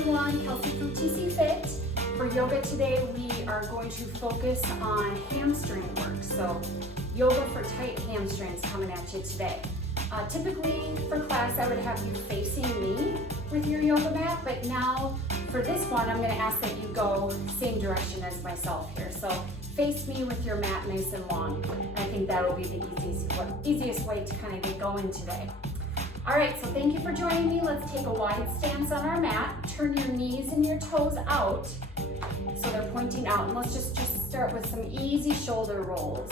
Everyone, Kelsey from TC Fit. For yoga today, we are going to focus on hamstring work. So yoga for tight hamstrings coming at you today. Typically for class, I would have you facing me with your yoga mat, but now for this one, I'm going to ask that you go same direction as myself here. So face me with your mat nice and long. I think that will be the easiest way to kind of get going today. All right, so thank you for joining me. Let's take a wide stance on our mat. Turn your knees and your toes out so they're pointing out. And let's just start with some easy shoulder rolls.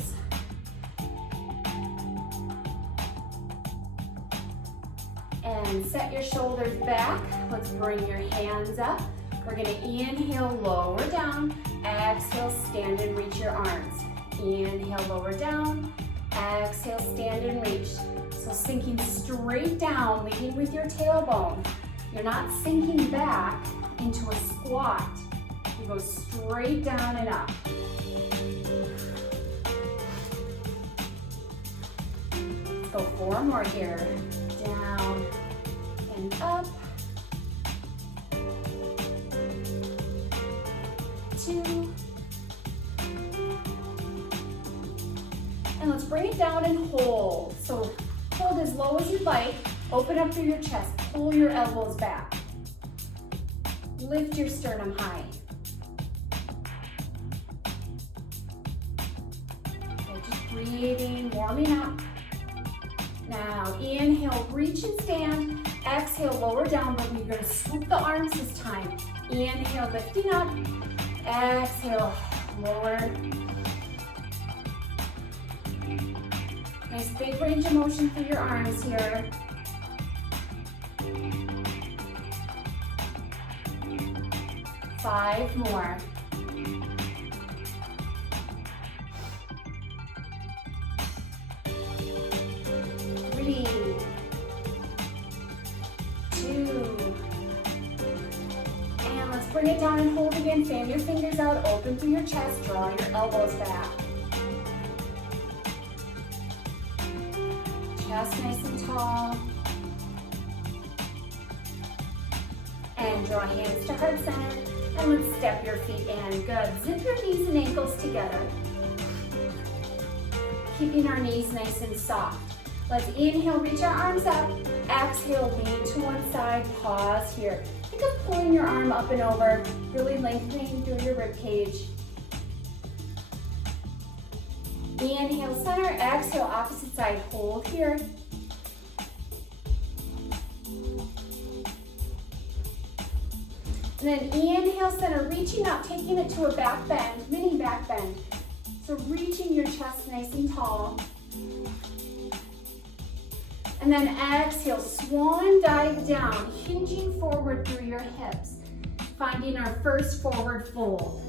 And set your shoulders back. Let's bring your hands up. We're gonna inhale, lower down. Exhale, stand and reach your arms. Inhale, lower down. Exhale, stand and reach. So sinking straight down, leading with your tailbone. You're not sinking back into a squat. You go straight down and up. Let's go 4 more here. Down and up. 2. And let's bring it down and hold. So hold as low as you'd like. Open up through your chest. Pull your elbows back. Lift your sternum high. Okay, just breathing, warming up. Now inhale, reach and stand. Exhale, lower down, but we're going to swoop the arms this time. Inhale, lifting up. Exhale, lower. Nice big range of motion for your arms here. 5 more. 3, 2, and let's bring it down and hold again. Fan your fingers out, open through your chest, draw your elbows back. Chest nice and tall. And draw hands to heart center. And let's step your feet in. Good. Zip your knees and ankles together. Keeping our knees nice and soft. Let's inhale, reach our arms up. Exhale, lean to one side. Pause here. Think of pulling your arm up and over, really lengthening through your rib cage. Inhale, center. Exhale, opposite side. Hold here. And then inhale, center, reaching up, taking it to a back bend, mini back bend. So reaching your chest nice and tall. And then exhale, swan dive down, hinging forward through your hips, finding our first forward fold.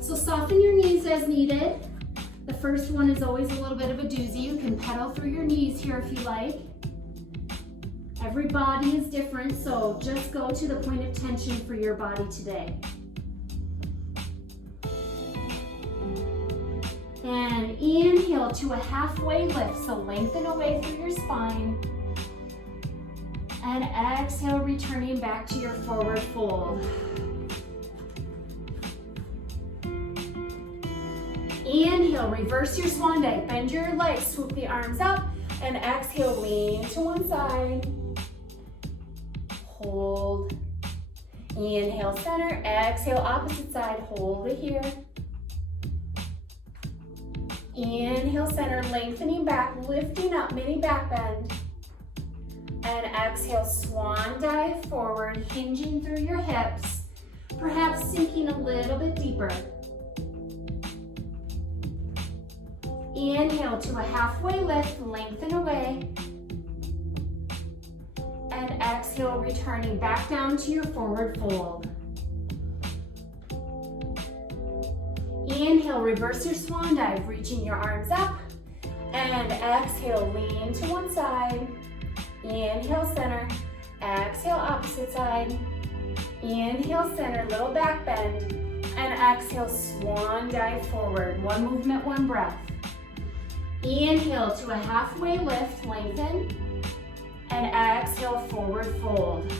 So soften your knees as needed. The first one is always a little bit of a doozy. You can pedal through your knees here if you like. Every body is different, so just go to the point of tension for your body today. And inhale to a halfway lift, so lengthen away through your spine. And exhale, returning back to your forward fold. Inhale, reverse your swan dive, bend your legs, swoop the arms up, and exhale, lean to one side. Hold. Inhale, center. Exhale, opposite side. Hold it here. Inhale, center, lengthening back, lifting up, mini back bend. And exhale, swan dive forward, hinging through your hips, perhaps sinking a little bit deeper. Inhale to a halfway lift, lengthen away. And exhale, returning back down to your forward fold. Inhale, reverse your swan dive, reaching your arms up. And exhale, lean to one side. Inhale, center. Exhale, opposite side. Inhale, center, little back bend. And exhale, swan dive forward. One movement, one breath. Inhale to a halfway lift, lengthen. And exhale, forward fold.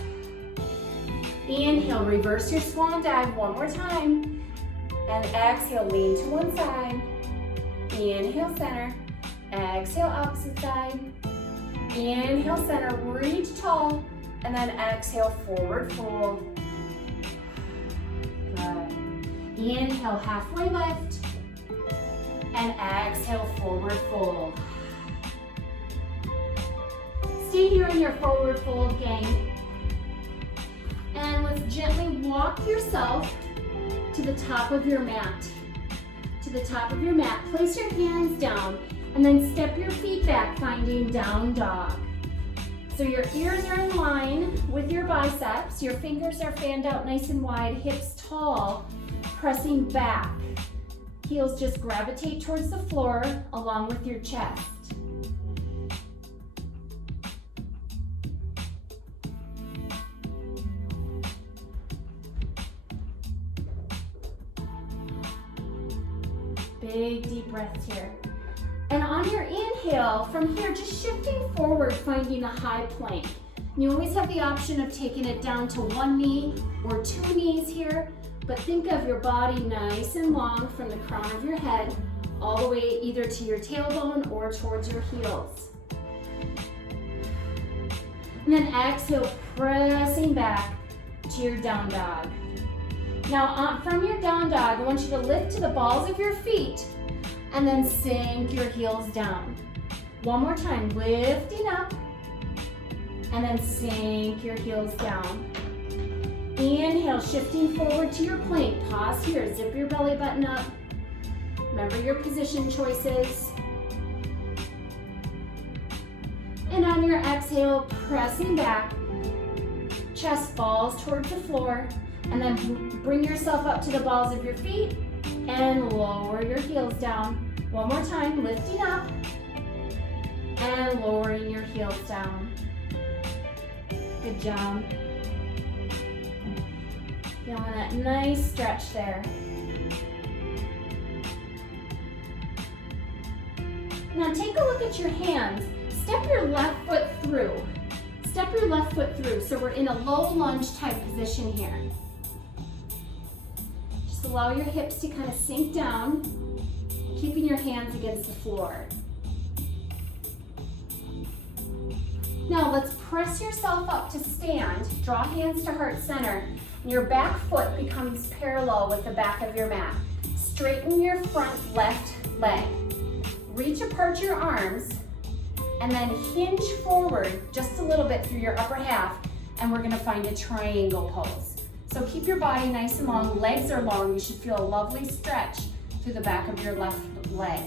Inhale, reverse your swan dive one more time. And exhale, lean to one side. Inhale, center. Exhale, opposite side. Inhale, center, reach tall. And then exhale, forward fold. Good. Inhale, halfway lift. And exhale, forward fold. Stay here in your forward fold, gang. And let's gently walk yourself to the top of your mat. To the top of your mat. Place your hands down and then step your feet back, finding down dog. So your ears are in line with your biceps. Your fingers are fanned out nice and wide, hips tall, pressing back. Heels just gravitate towards the floor along with your chest. Big deep breaths here. And on your inhale, from here, just shifting forward, finding a high plank. You always have the option of taking it down to one knee or two knees here, but think of your body nice and long from the crown of your head all the way either to your tailbone or towards your heels. And then exhale, pressing back to your down dog. Now from your down dog, I want you to lift to the balls of your feet and then sink your heels down. One more time, lifting up and then sink your heels down. Inhale, shifting forward to your plank. Pause here, zip your belly button up. Remember your position choices. And on your exhale, pressing back, chest falls towards the floor, and then bring yourself up to the balls of your feet and lower your heels down. One more time, lifting up and lowering your heels down. Good job. Feeling that nice stretch there. Now take a look at your hands. Step your left foot through. Step your left foot through. So we're in a low lunge type position here. Just allow your hips to kind of sink down, keeping your hands against the floor. Now let's press yourself up to stand. Draw hands to heart center. And your back foot becomes parallel with the back of your mat. Straighten your front left leg. Reach apart your arms and then hinge forward just a little bit through your upper half, and we're gonna find a triangle pose. So keep your body nice and long, legs are long. You should feel a lovely stretch through the back of your left leg.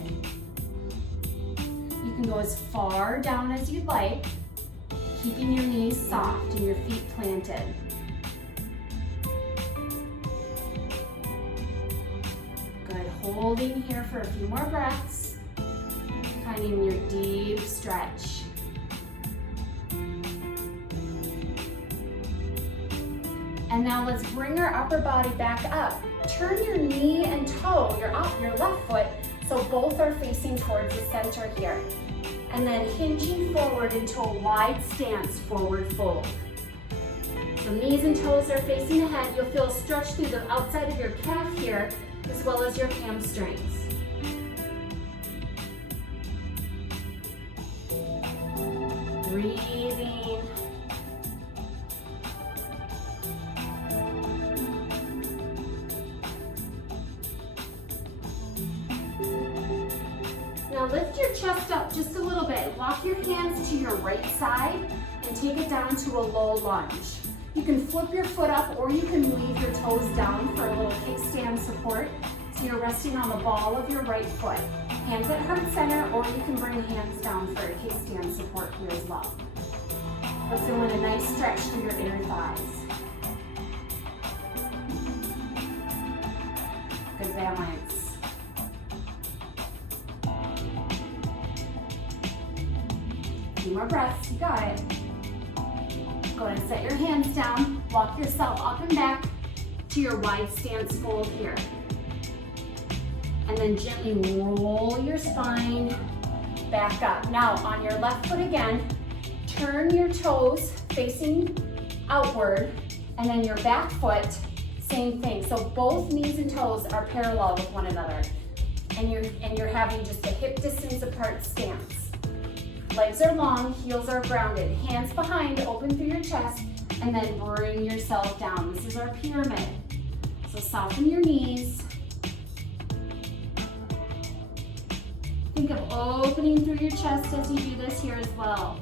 You can go as far down as you'd like, keeping your knees soft and your feet planted. Good, holding here for a few more breaths, finding your deep stretch. And now let's bring our upper body back up. Turn your knee and toe, your left foot, so both are facing towards the center here. And then hinging forward into a wide stance, forward fold. So knees and toes are facing ahead. You'll feel a stretch through the outside of your calf here, as well as your hamstrings. Breathing. Now lift your chest up just a little bit. Walk your hands to your right side and take it down to a low lunge. You can flip your foot up or you can leave your toes down for a little kickstand support. So you're resting on the ball of your right foot. Hands at heart center, or you can bring hands down for a kickstand support here as well. But feeling a nice stretch through your inner thighs. Good balance. A few more breaths, you got it. Go ahead and set your hands down. Walk yourself up and back to your wide stance fold here. And then gently roll your spine back up. Now on your left foot again, turn your toes facing outward, And then your back foot, same thing. So both knees and toes are parallel with one another. And you're having just a hip distance apart stance. Legs are long, heels are grounded. Hands behind, open through your chest, and then bring yourself down. This is our pyramid. So soften your knees. Think of opening through your chest as you do this here as well.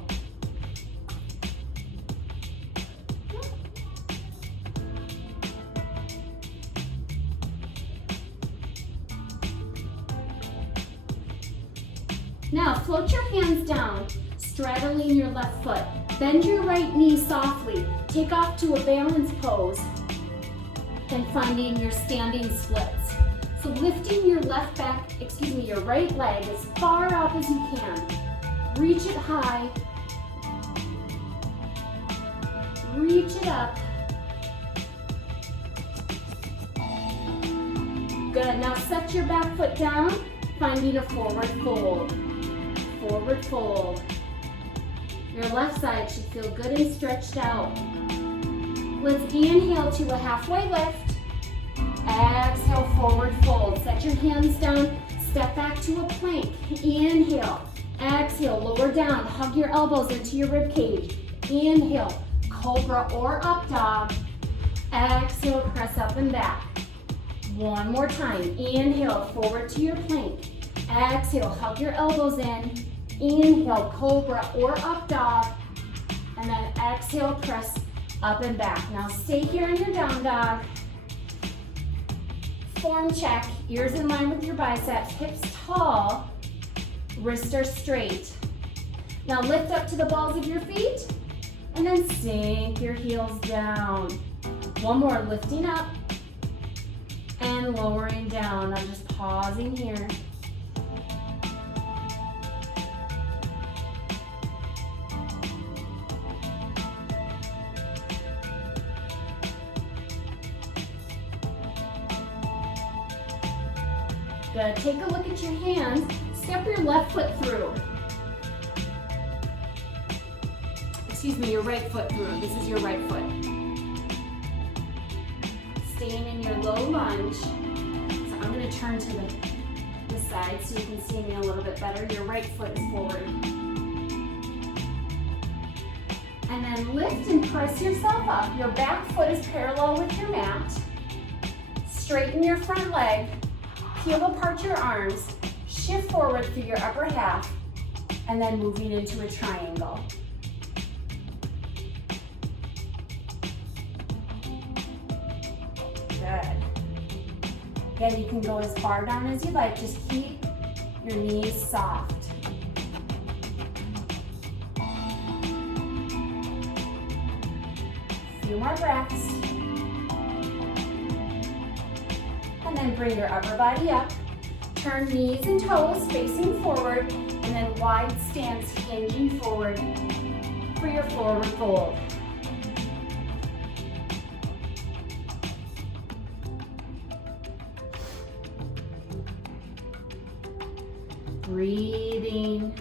Now float your hands down, straddling your left foot. Bend your right knee softly. Take off to a balance pose and finding your standing splits. So lifting your your right leg as far up as you can. Reach it high. Reach it up. Good, now set your back foot down, finding a forward fold. Forward fold. Your left side should feel good and stretched out. Let's inhale to a halfway lift. Exhale, forward fold. Set your hands down, step back to a plank. Inhale, exhale, lower down. Hug your elbows into your rib cage. Inhale, cobra or up dog. Exhale, press up and back. One more time. Inhale, forward to your plank. Exhale, hug your elbows in. Inhale, cobra or up dog. And then exhale, press up and back. Now stay here in your down dog. Form check, ears in line with your biceps, hips tall, wrists are straight. Now lift up to the balls of your feet and then sink your heels down. One more, lifting up and lowering down. I'm just pausing here. Good. Take a look at your hands. Step your left foot through. Excuse me, your right foot through. This is your right foot. Staying in your low lunge. So I'm going to turn to the side so you can see me a little bit better. Your right foot is forward. And then lift and press yourself up. Your back foot is parallel with your mat. Straighten your front leg. Peel apart your arms, shift forward through your upper half, and then moving into a triangle. Good. Again, you can go as far down as you like. Just keep your knees soft. A few more breaths. And then bring your upper body up. Turn knees and toes facing forward, and then wide stance hinging forward for your forward fold. Breathing.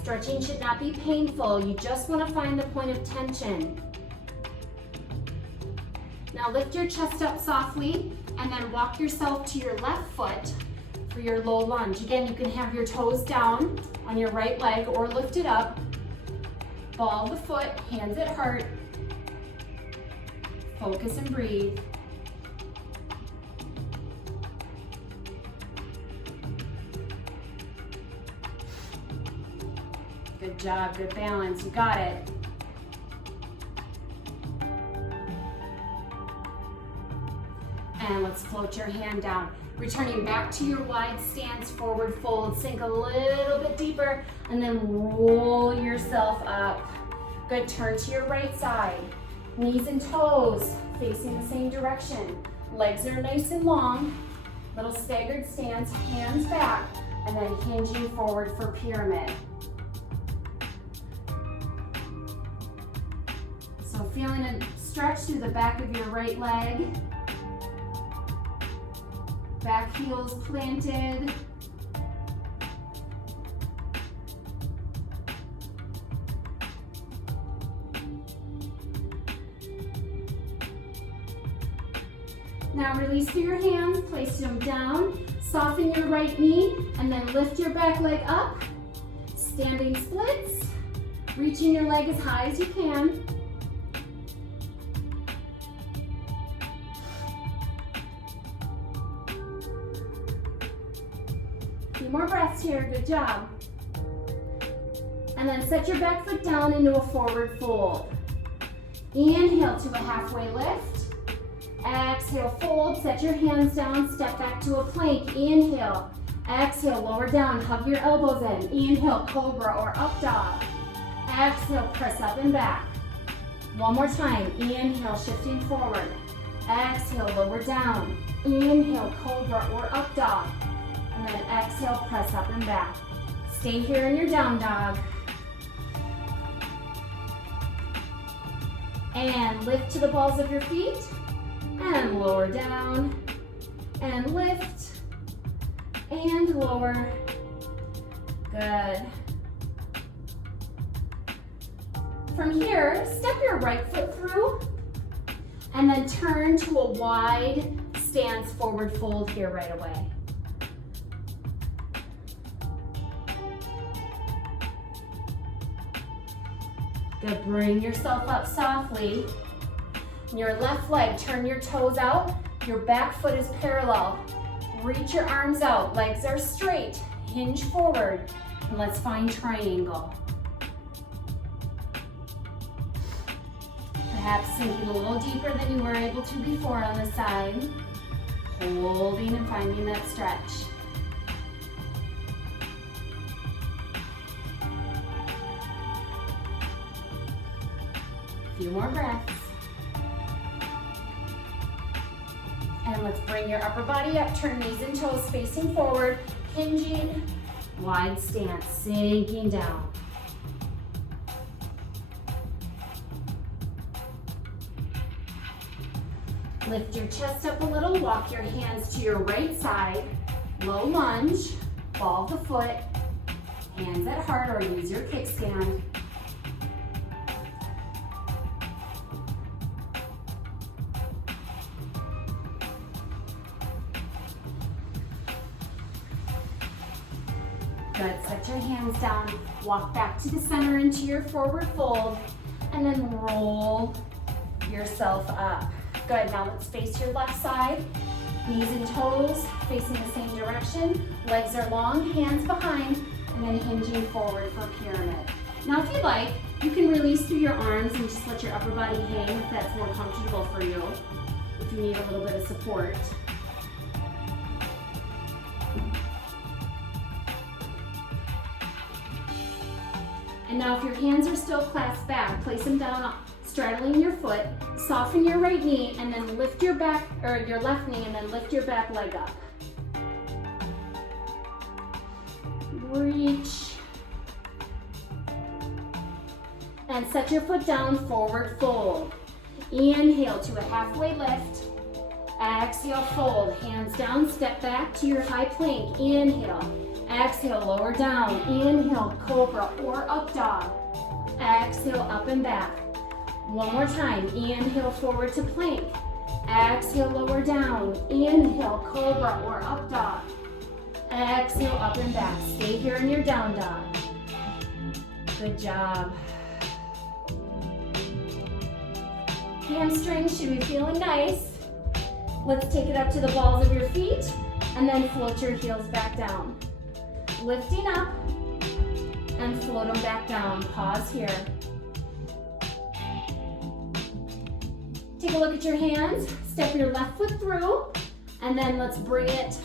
Stretching should not be painful. You just want to find the point of tension. Now lift your chest up softly and then walk yourself to your left foot for your low lunge. Again, you can have your toes down on your right leg or lift it up. Ball the foot, hands at heart. Focus and breathe. Good job, good balance, you got it. And let's float your hand down. Returning back to your wide stance, forward fold. Sink a little bit deeper and then roll yourself up. Good, turn to your right side. Knees and toes facing the same direction. Legs are nice and long. Little staggered stance, hands back, and then hinging forward for pyramid. So feeling a stretch through the back of your right leg. Back heels planted. Now release through your hands, place them down, soften your right knee, and then lift your back leg up. Standing splits, reaching your leg as high as you can. A few more breaths here, good job. And then set your back foot down into a forward fold. Inhale to a halfway lift. Exhale, fold, set your hands down, step back to a plank. Inhale, exhale, lower down, hug your elbows in. Inhale, cobra or up dog. Exhale, press up and back. One more time, inhale, shifting forward. Exhale, lower down. Inhale, cobra or up dog. And then exhale, press up and back. Stay here in your down dog. And lift to the balls of your feet. And lower down, and lift, and lower. Good. From here, step your right foot through, and then turn to a wide stance forward fold here right away. Good, bring yourself up softly. Your left leg, turn your toes out. Your back foot is parallel. Reach your arms out, legs are straight. Hinge forward, and let's find triangle. Perhaps sinking a little deeper than you were able to before on the side. Holding and finding that stretch. A few more breaths. And let's bring your upper body up, turn knees and toes facing forward, hinging, wide stance, sinking down. Lift your chest up a little, walk your hands to your right side, low lunge, ball the foot, hands at heart or use your kickstand. Good, set your hands down, walk back to the center into your forward fold, and then roll yourself up. Good, now let's face your left side, knees and toes facing the same direction, legs are long, hands behind, and then hinging forward for pyramid. Now if you'd like, you can release through your arms and just let your upper body hang if that's more comfortable for you, if you need a little bit of support. And now if your hands are still clasped back, place them down, straddling your foot, soften your right knee, and then lift your back, or your left knee, and then lift your back leg up. Reach. And set your foot down, forward fold. Inhale to a halfway lift. Exhale, fold, hands down, step back to your high plank. Inhale. Exhale, lower down. Inhale, cobra or up dog. Exhale, up and back. One more time. Inhale, forward to plank. Exhale, lower down. Inhale, cobra or up dog. Exhale, up and back. Stay here in your down dog. Good job. Hamstrings should be feeling nice. Let's take it up to the balls of your feet and then float your heels back down. Lifting up and float them back down. Pause here. Take a look at your hands. Step your left foot through, and then let's bring it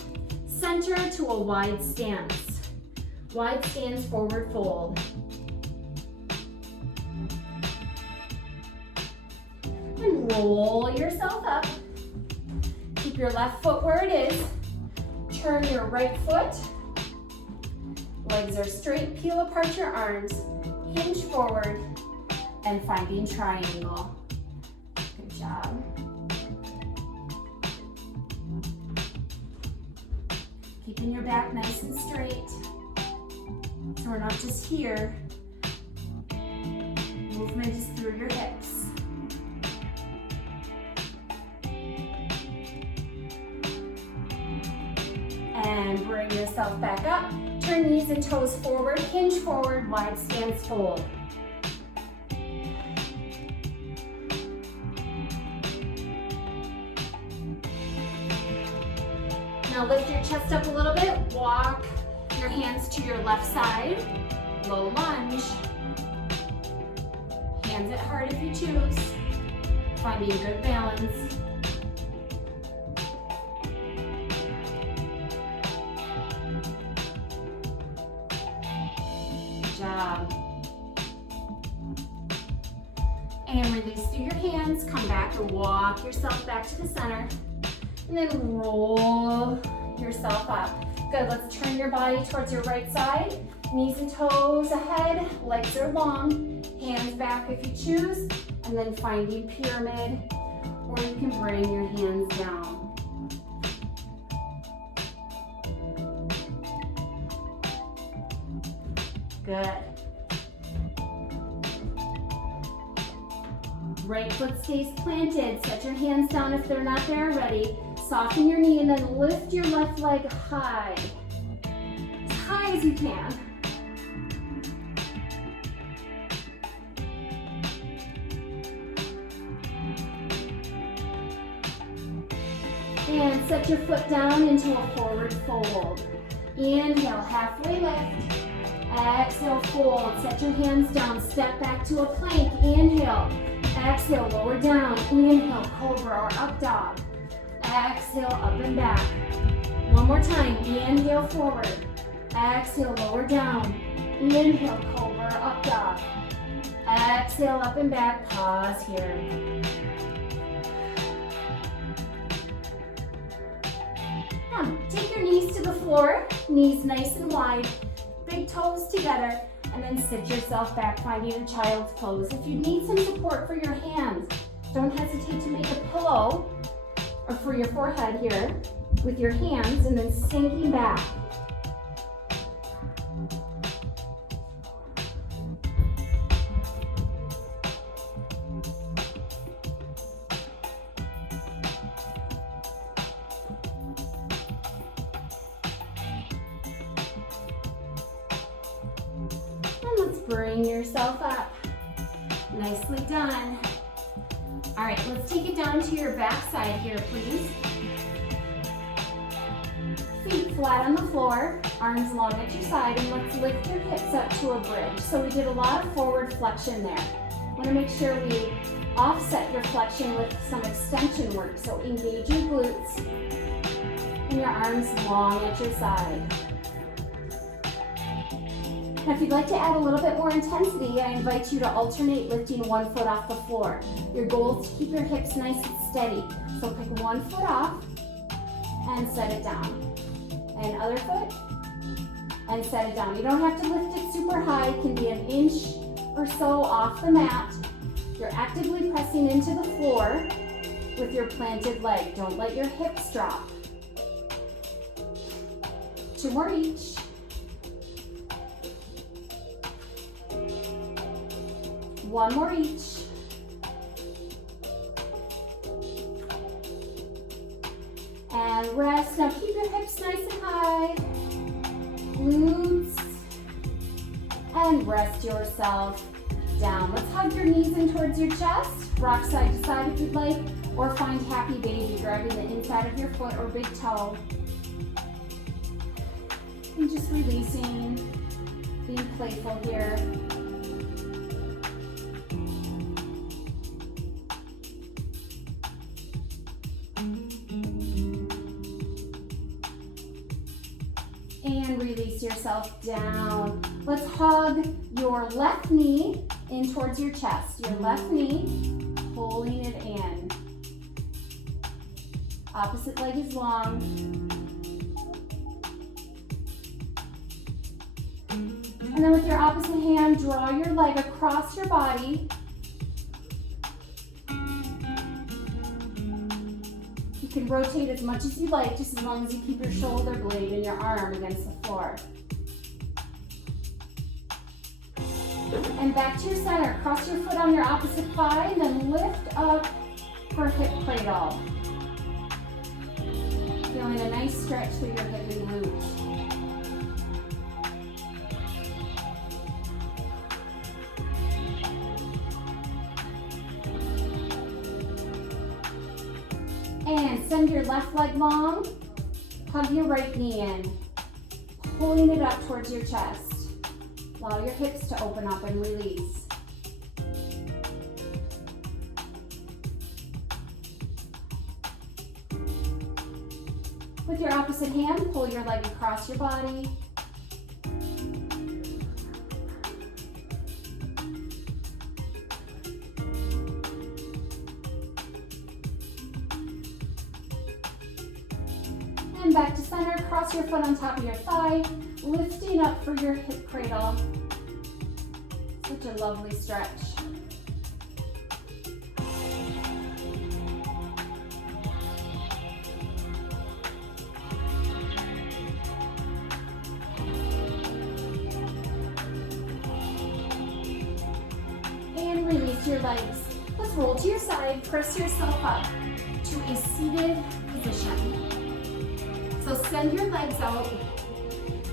center to a wide stance. Wide stance, forward fold. And roll yourself up. Keep your left foot where it is. Turn your right foot. Legs are straight, peel apart your arms, hinge forward, and finding triangle. Good job. Keeping your back nice and straight, so we're not just here. Movement is through your hips. And bring yourself back up. Turn knees and toes forward, hinge forward, wide stance fold. Now lift your chest up a little bit, walk your hands to your left side, low lunge. Hands at heart if you choose, finding good balance. Good job. And release through your hands, come back and walk yourself back to the center. And then roll yourself up. Good, let's turn your body towards your right side. Knees and toes ahead, legs are long, hands back if you choose, and then finding pyramid, or you can bring your hands down. Good. Right foot stays planted. Set your hands down if they're not there already. Soften your knee and then lift your left leg high. As high as you can. And set your foot down into a forward fold. Inhale, halfway lift. Exhale, fold. Set your hands down. Step back to a plank. Inhale. Exhale, lower down. Inhale, cobra or up dog. Exhale, up and back. One more time. Inhale, forward. Exhale, lower down. Inhale, cobra, up dog. Exhale, up and back. Pause here. Take your knees to the floor. Knees nice and wide. Big toes together. And then sit yourself back, finding a child's pose. If you need some support for your hands, don't hesitate to make a pillow or for your forehead here with your hands and then sinking back. Bring yourself up. Nicely done. All right, let's take it down to your back side here, please. Feet flat on the floor, arms long at your side, and let's lift your hips up to a bridge. So we did a lot of forward flexion there. Want to make sure we offset your flexion with some extension work. So engage your glutes and your arms long at your side. Now, if you'd like to add a little bit more intensity, I invite you to alternate lifting one foot off the floor. Your goal is to keep your hips nice and steady. So pick one foot off and set it down. And other foot and set it down. You don't have to lift it super high. It can be an inch or so off the mat. You're actively pressing into the floor with your planted leg. Don't let your hips drop. 2 more each. One more each. And rest. Now keep your hips nice and high. Glutes. And rest yourself down. Let's hug your knees in towards your chest. Rock side to side if you'd like. Or find happy baby, grabbing the inside of your foot or big toe. And just releasing, being playful here. And release yourself down. Let's hug your left knee in towards your chest. Your left knee, pulling it in. Opposite leg is long. And then with your opposite hand, draw your leg across your body. You can rotate as much as you like, just as long as you keep your shoulder blade and your arm against the floor. And back to your center. Cross your foot on your opposite thigh and then lift up for hip cradle. Feeling a nice stretch through your hip and glute. And send your left leg long. Hug your right knee in, pulling it up towards your chest. Allow your hips to open up and release. With your opposite hand, pull your leg across your body. And back to center, cross your foot on top of your thigh, lifting up for your hip cradle. Such a lovely stretch. And release your legs. Let's roll to your side, press yourself up to a seated position. So send your legs out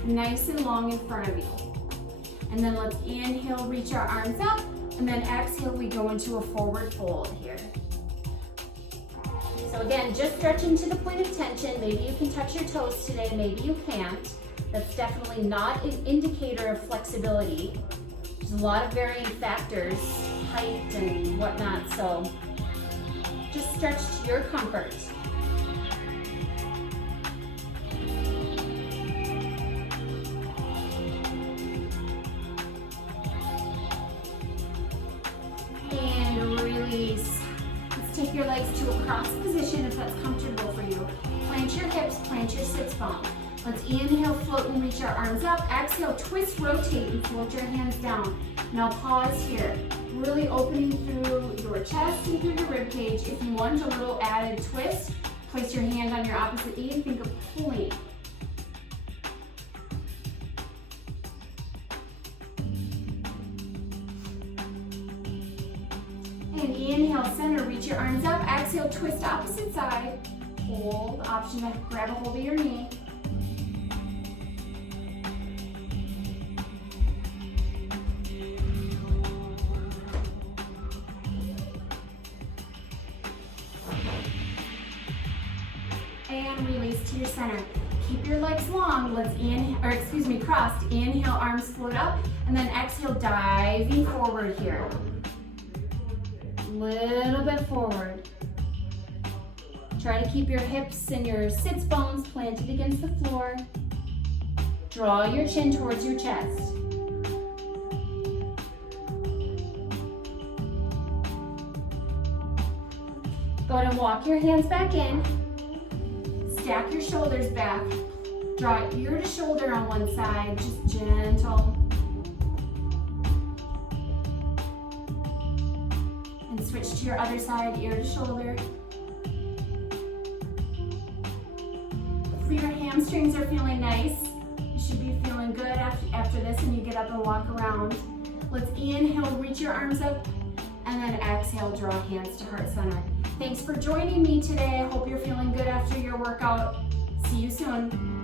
nice and long in front of you. And then let's inhale, reach our arms up, and then exhale, we go into a forward fold here. So again, just stretch into the point of tension. Maybe you can touch your toes today, maybe you can't. That's definitely not an indicator of flexibility. There's a lot of varying factors, height and whatnot, so just stretch to your comfort. And release. Let's take your legs to a cross position if that's comfortable for you. Plant your hips, plant your sits bone. Let's inhale, float and reach our arms up. Exhale, twist, rotate and float your hands down. Now pause here. Really opening through your chest and through your rib cage. If you want a little added twist, place your hand on your opposite knee and think of pulling. And inhale, center, reach your arms up. Exhale, twist opposite side. Hold, option to grab a hold of your knee. And release to your center. Keep your legs long. Let's crossed. Inhale, arms float up, and then exhale, diving forward here. Little bit forward. Try to keep your hips and your sits bones planted against the floor. Draw your chin towards your chest. Go ahead and walk your hands back in. Stack your shoulders back. Draw ear to shoulder on one side, just gentle. And switch to your other side, ear to shoulder. If your hamstrings are feeling nice, you should be feeling good after this and you get up and walk around. Let's inhale, reach your arms up, and then exhale, draw hands to heart center. Thanks for joining me today. I hope you're feeling good after your workout. See you soon.